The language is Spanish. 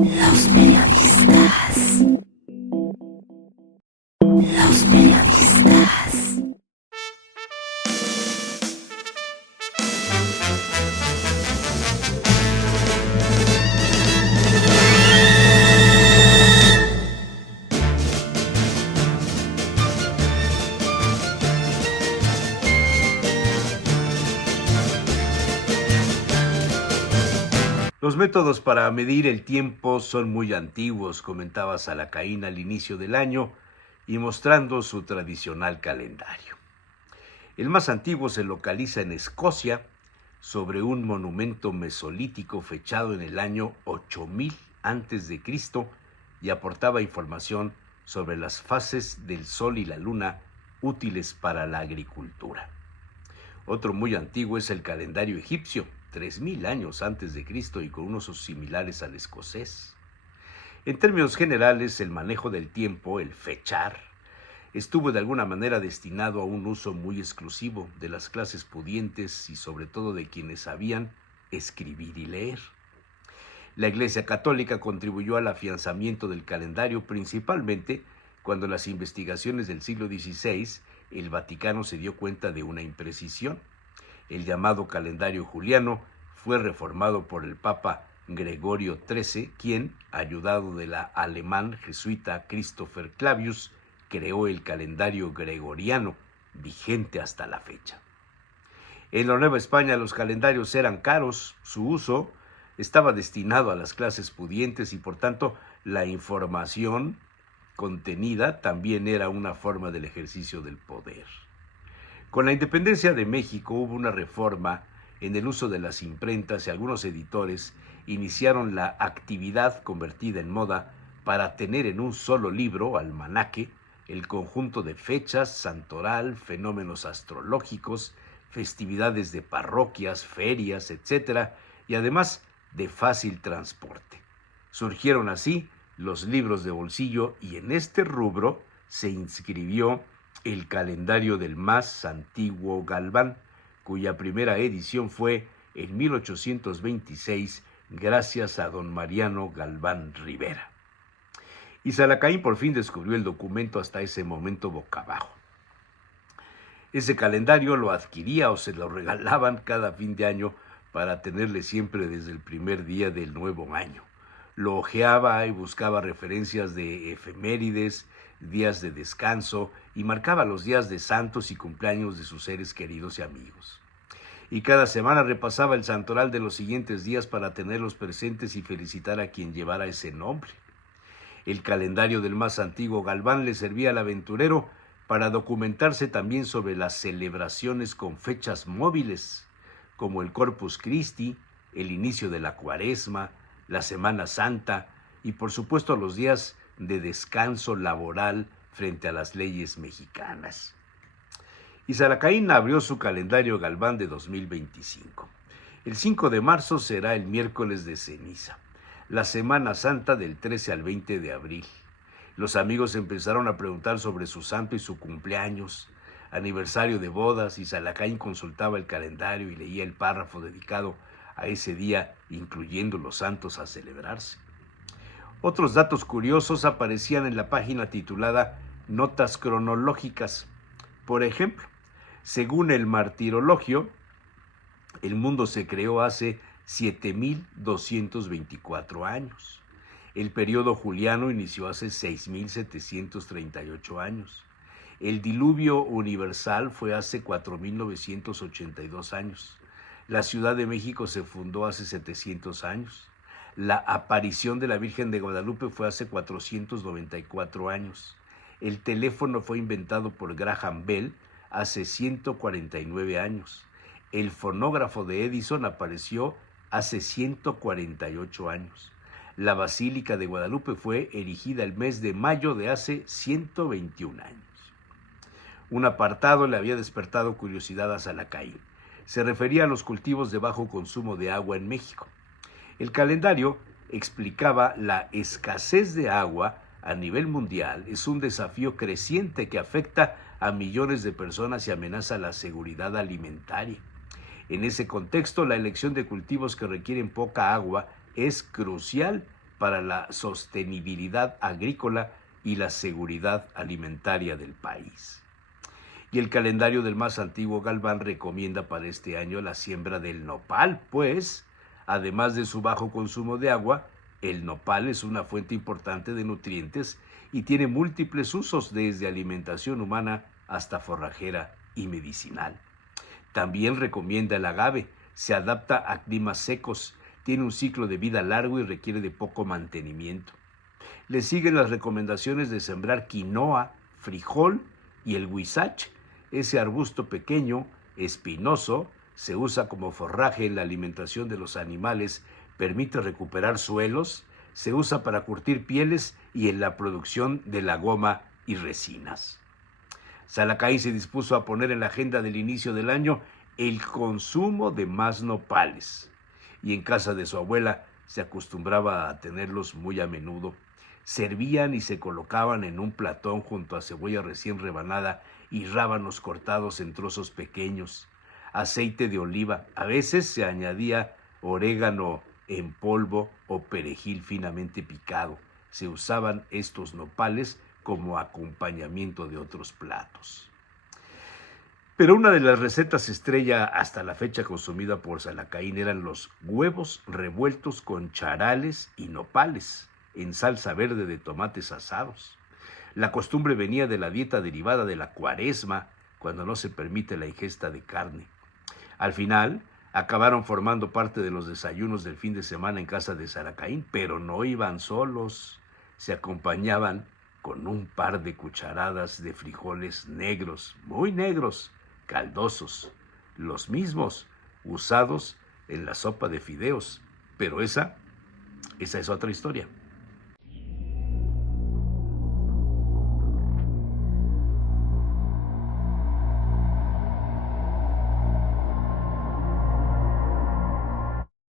Los periodistas. Los periodistas. Los métodos para medir el tiempo son muy antiguos, comentaba Salacaín al inicio del año y mostrando su tradicional calendario. El más antiguo se localiza en Escocia, sobre un monumento mesolítico fechado en el año 8000 a.C. y aportaba información sobre las fases del Sol y la Luna útiles para la agricultura. Otro muy antiguo es el calendario egipcio, 3000 años antes de Cristo y con unos usos similares al escocés. En términos generales, el manejo del tiempo, el fechar, estuvo de alguna manera destinado a un uso muy exclusivo de las clases pudientes y sobre todo de quienes sabían escribir y leer. La Iglesia Católica contribuyó al afianzamiento del calendario principalmente cuando en las investigaciones del siglo XVI el Vaticano se dio cuenta de una imprecisión. El llamado calendario juliano fue reformado por el Papa Gregorio XIII, quien, ayudado del alemán jesuita Christopher Clavius, creó el calendario gregoriano, vigente hasta la fecha. En la Nueva España los calendarios eran caros, su uso estaba destinado a las clases pudientes y por tanto la información contenida también era una forma del ejercicio del poder. Con la independencia de México hubo una reforma en el uso de las imprentas y algunos editores iniciaron la actividad convertida en moda para tener en un solo libro, almanaque, el conjunto de fechas, santoral, fenómenos astrológicos, festividades de parroquias, ferias, etc., y además de fácil transporte. Surgieron así los libros de bolsillo y en este rubro se inscribió el calendario del más antiguo Galván, cuya primera edición fue en 1826 gracias a don Mariano Galván Rivera. Y Salacaín por fin descubrió el documento hasta ese momento boca abajo. Ese calendario lo adquiría o se lo regalaban cada fin de año para tenerle siempre desde el primer día del nuevo año. Lo hojeaba y buscaba referencias de efemérides, días de descanso y marcaba los días de santos y cumpleaños de sus seres queridos y amigos. Y cada semana repasaba el santoral de los siguientes días para tenerlos presentes y felicitar a quien llevara ese nombre. El calendario del más antiguo Galván le servía al aventurero para documentarse también sobre las celebraciones con fechas móviles, como el Corpus Christi, el inicio de la Cuaresma, la Semana Santa y por supuesto los días de descanso laboral frente a las leyes mexicanas. Y Salacaín abrió su calendario Galván de 2025. El 5 de marzo será el miércoles de ceniza, la Semana Santa del 13 al 20 de abril. Los amigos empezaron a preguntar sobre su santo y su cumpleaños, aniversario de bodas, y Salacaín consultaba el calendario y leía el párrafo dedicado a ese día, incluyendo los santos a celebrarse. Otros datos curiosos aparecían en la página titulada Notas cronológicas. Por ejemplo, según el Martirologio, el mundo se creó hace 7224 años. El periodo juliano inició hace 6738 años. El diluvio universal fue hace 4982 años. La Ciudad de México se fundó hace 700 años. La aparición de la Virgen de Guadalupe fue hace 494 años. El teléfono fue inventado por Graham Bell hace 149 años. El fonógrafo de Edison apareció hace 148 años. La Basílica de Guadalupe fue erigida el mes de mayo de hace 121 años. Un apartado le había despertado curiosidad a Salacaín. Se refería a los cultivos de bajo consumo de agua en México. El calendario explicaba la escasez de agua a nivel mundial es un desafío creciente que afecta a millones de personas y amenaza la seguridad alimentaria. En ese contexto, la elección de cultivos que requieren poca agua es crucial para la sostenibilidad agrícola y la seguridad alimentaria del país. Y el calendario del más antiguo Galván recomienda para este año la siembra del nopal, pues, además de su bajo consumo de agua, el nopal es una fuente importante de nutrientes y tiene múltiples usos, desde alimentación humana hasta forrajera y medicinal. También recomienda el agave, se adapta a climas secos, tiene un ciclo de vida largo y requiere de poco mantenimiento. Le siguen las recomendaciones de sembrar quinoa, frijol y el huizache. Ese arbusto pequeño, espinoso, se usa como forraje en la alimentación de los animales, permite recuperar suelos, se usa para curtir pieles y en la producción de la goma y resinas. Salacay se dispuso a poner en la agenda del inicio del año el consumo de más nopales, y en casa de su abuela se acostumbraba a tenerlos muy a menudo. Servían y se colocaban en un platón junto a cebolla recién rebanada y rábanos cortados en trozos pequeños, aceite de oliva, a veces se añadía orégano en polvo o perejil finamente picado. Se usaban estos nopales como acompañamiento de otros platos. Pero una de las recetas estrella hasta la fecha consumida por Salacaín eran los huevos revueltos con charales y nopales en salsa verde de tomates asados. La costumbre venía de la dieta derivada de la cuaresma, cuando no se permite la ingesta de carne. Al final, acabaron formando parte de los desayunos del fin de semana en casa de Salacaín, pero no iban solos, se acompañaban con un par de cucharadas de frijoles negros, muy negros, caldosos, los mismos usados en la sopa de fideos, pero esa es otra historia.